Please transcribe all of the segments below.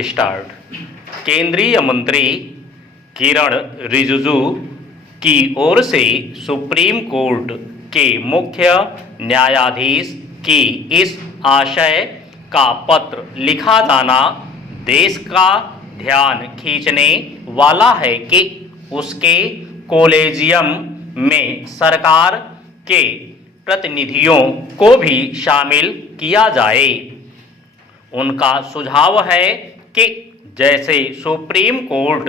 Start. केंद्रीय मंत्री किरण रिजिजू की ओर से सुप्रीम कोर्ट के मुख्य न्यायाधीश की इस आशय का पत्र लिखा जाना देश का ध्यान खींचने वाला है कि उसके कॉलेजियम में सरकार के प्रतिनिधियों को भी शामिल किया जाए। उनका सुझाव है कि जैसे सुप्रीम कोर्ट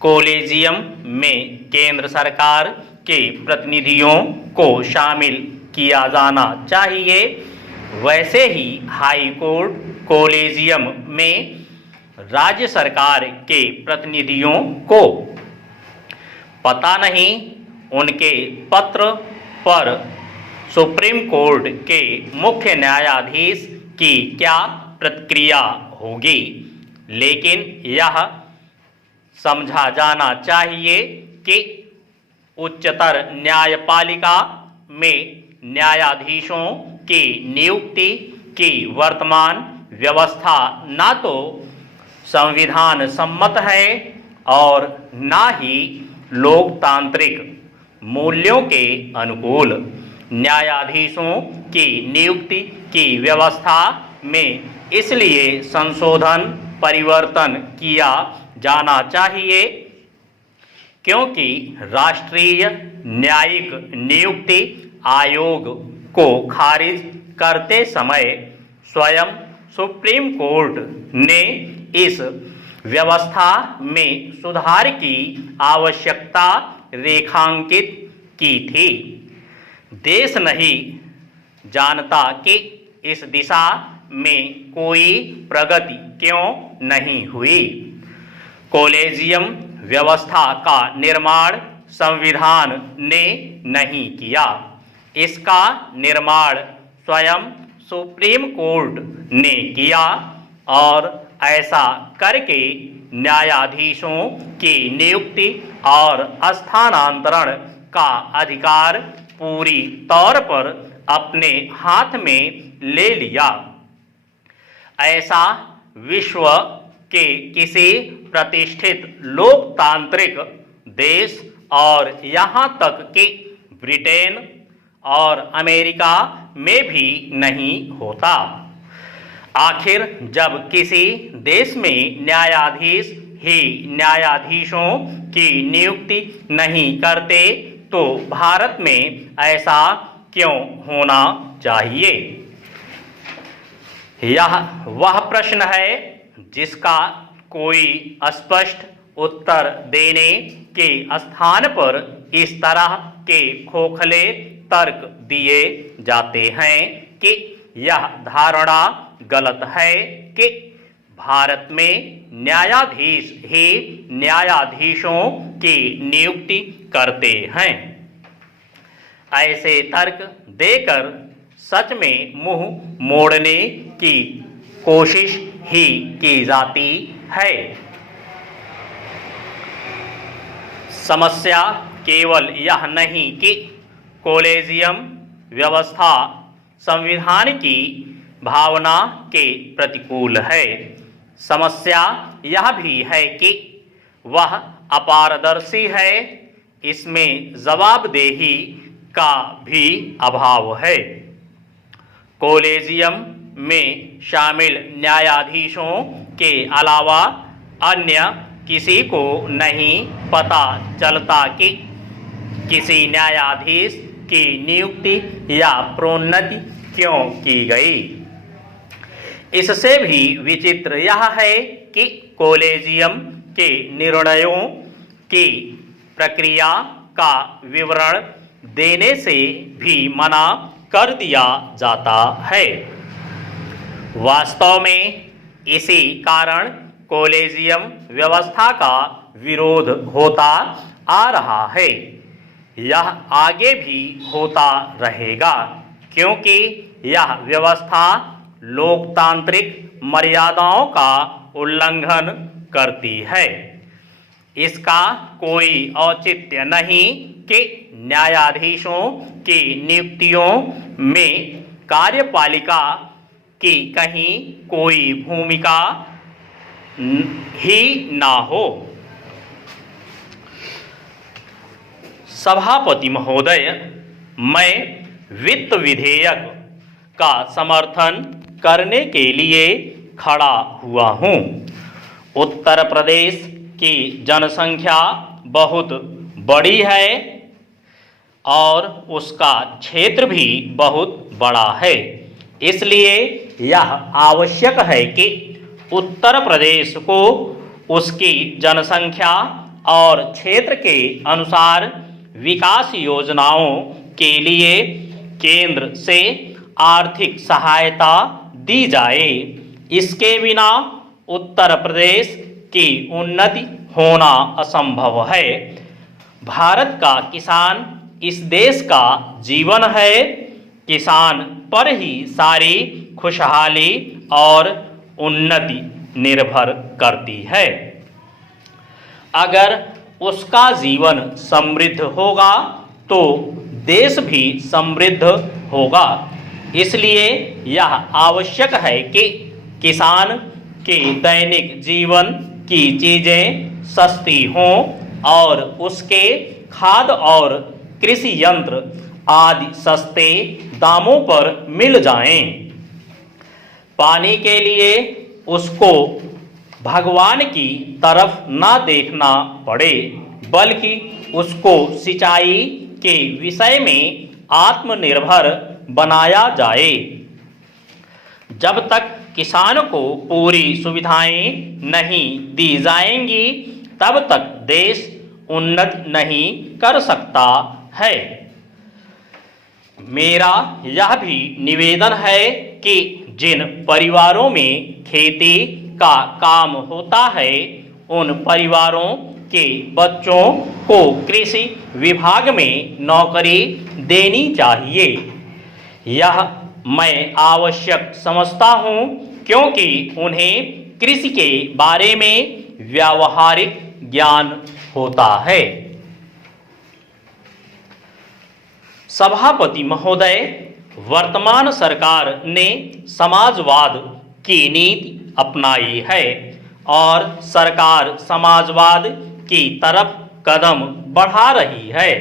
कॉलेजियम में केंद्र सरकार के प्रतिनिधियों को शामिल किया जाना चाहिए, वैसे ही हाई कोर्ट कॉलेजियम में राज्य सरकार के प्रतिनिधियों को। पता नहीं उनके पत्र पर सुप्रीम कोर्ट के मुख्य न्यायाधीश की क्या प्रतिक्रिया होगी, लेकिन यह समझा जाना चाहिए कि उच्चतर न्यायपालिका में न्यायाधीशों की नियुक्ति की वर्तमान व्यवस्था न तो संविधान सम्मत है और न ही लोकतांत्रिक मूल्यों के अनुकूल। न्यायाधीशों की नियुक्ति की व्यवस्था में इसलिए संशोधन परिवर्तन किया जाना चाहिए क्योंकि राष्ट्रीय न्यायिक नियुक्ति आयोग को खारिज करते समय स्वयं सुप्रीम कोर्ट ने इस व्यवस्था में सुधार की आवश्यकता रेखांकित की थी। देश नहीं जानता कि इस दिशा में कोई प्रगति क्यों नहीं हुई। कॉलेजियम व्यवस्था का निर्माण संविधान ने नहीं किया, इसका निर्माण स्वयं सुप्रीम कोर्ट ने किया और ऐसा करके न्यायाधीशों की नियुक्ति और स्थानांतरण का अधिकार पूरी तौर पर अपने हाथ में ले लिया। ऐसा विश्व के किसी प्रतिष्ठित लोकतांत्रिक देश और यहाँ तक कि ब्रिटेन और अमेरिका में भी नहीं होता। आखिर जब किसी देश में न्यायाधीश ही न्यायाधीशों की नियुक्ति नहीं करते तो भारत में ऐसा क्यों होना चाहिए? यह वह प्रश्न है जिसका कोई स्पष्ट उत्तर देने के स्थान पर इस तरह के खोखले तर्क दिए जाते हैं कि यह धारणा गलत है कि भारत में न्यायाधीश ही न्यायाधीशों की नियुक्ति करते हैं। ऐसे तर्क देकर सच में मुंह मोड़ने की कोशिश ही की जाती है। समस्या केवल यह नहीं कि कॉलेजियम व्यवस्था संविधान की भावना के प्रतिकूल है, समस्या यह भी है कि वह अपारदर्शी है, इसमें जवाबदेही का भी अभाव है। कॉलेजियम में शामिल न्यायाधीशों के अलावा अन्य किसी को नहीं पता चलता कि किसी न्यायाधीश की नियुक्ति या प्रोन्नति क्यों की गई। इससे भी विचित्र यह है कि कॉलेजियम के निर्णयों की प्रक्रिया का विवरण देने से भी मना कर दिया जाता है। वास्तव में इसी कारण कॉलेजियम व्यवस्था का विरोध होता आ रहा है। यह आगे भी होता रहेगा क्योंकि यह व्यवस्था लोकतांत्रिक मर्यादाओं का उल्लंघन करती है। इसका कोई औचित्य नहीं कि न्यायाधीशों की नियुक्तियों में कार्यपालिका की कहीं कोई भूमिका ही ना हो। सभापति महोदय, मैं वित्त विधेयक का समर्थन करने के लिए खड़ा हुआ हूँ। उत्तर प्रदेश की जनसंख्या बहुत बड़ी है और उसका क्षेत्र भी बहुत बड़ा है, इसलिए यह आवश्यक है कि उत्तर प्रदेश को उसकी जनसंख्या और क्षेत्र के अनुसार विकास योजनाओं के लिए केंद्र से आर्थिक सहायता दी जाए। इसके बिना उत्तर प्रदेश की उन्नति होना असंभव है। भारत का किसान इस देश का जीवन है। किसान पर ही सारी खुशहाली और उन्नति निर्भर करती है। अगर उसका जीवन समृद्ध होगा तो देश भी समृद्ध होगा। इसलिए यह आवश्यक है कि किसान के दैनिक जीवन की चीज़ें सस्ती हों और उसके खाद और कृषि यंत्र आदि सस्ते दामों पर मिल जाएं। पानी के लिए उसको भगवान की तरफ ना देखना पड़े, बल्कि उसको सिंचाई के विषय में आत्मनिर्भर बनाया जाए। जब तक किसान को पूरी सुविधाएं नहीं दी जाएंगी, तब तक देश उन्नत नहीं कर सकता है। मेरा यह भी निवेदन है कि जिन परिवारों में खेती का काम होता है, उन परिवारों के बच्चों को कृषि विभाग में नौकरी देनी चाहिए। यह मैं आवश्यक समझता हूँ, क्योंकि उन्हें कृषि के बारे में व्यावहारिक ज्ञान होता है। सभापति महोदय, वर्तमान सरकार ने समाजवाद की नीति अपनाई है और सरकार समाजवाद की तरफ कदम बढ़ा रही है,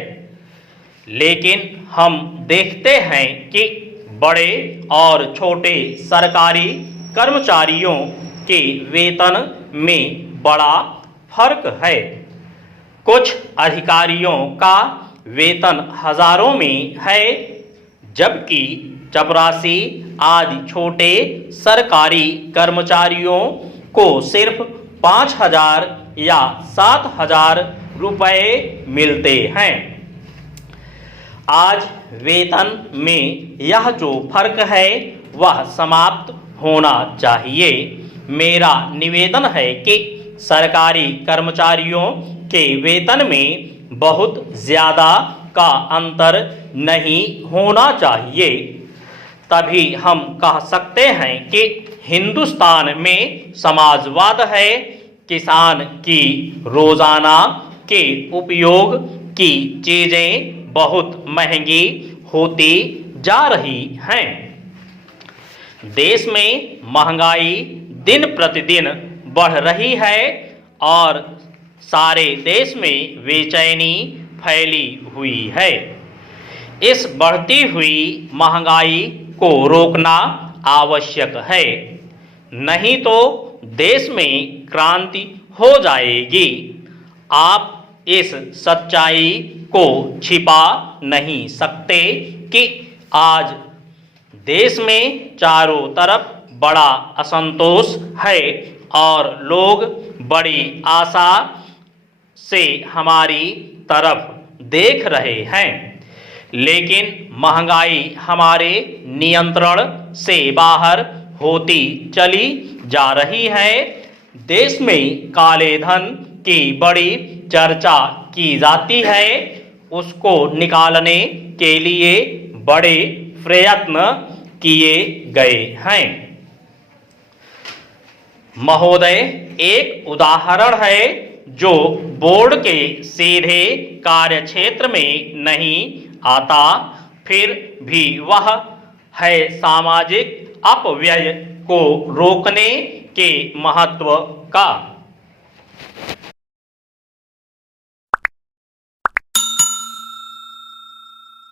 लेकिन हम देखते हैं कि बड़े और छोटे सरकारी कर्मचारियों के वेतन में बड़ा फर्क है। कुछ अधिकारियों का वेतन हजारों में है, जबकि चपरासी आदि छोटे सरकारी कर्मचारियों को सिर्फ 5,000 या 7,000 रुपये मिलते हैं। आज वेतन में यह जो फर्क है वह समाप्त होना चाहिए। मेरा निवेदन है कि सरकारी कर्मचारियों के वेतन में बहुत ज़्यादा का अंतर नहीं होना चाहिए। तभी हम कह सकते हैं कि हिंदुस्तान में समाजवाद है। किसान की रोजाना के उपयोग की चीज़ें बहुत महंगी होती जा रही हैं। देश में महंगाई दिन प्रतिदिन बढ़ रही है और सारे देश में बेचैनी फैली हुई है। इस बढ़ती हुई महंगाई को रोकना आवश्यक है, नहीं तो देश में क्रांति हो जाएगी। आप इस सच्चाई को छिपा नहीं सकते कि आज देश में चारों तरफ बड़ा असंतोष है और लोग बड़ी आशा से हमारी तरफ देख रहे हैं, लेकिन महंगाई हमारे नियंत्रण से बाहर होती चली जा रही है। देश में काले धन की बड़ी चर्चा की जाती है, उसको निकालने के लिए बड़े प्रयत्न किए गए हैं। महोदय, एक उदाहरण है जो बोर्ड के सीधे कार्यक्षेत्र में नहीं आता, फिर भी वह है सामाजिक अपव्यय को रोकने के महत्व का।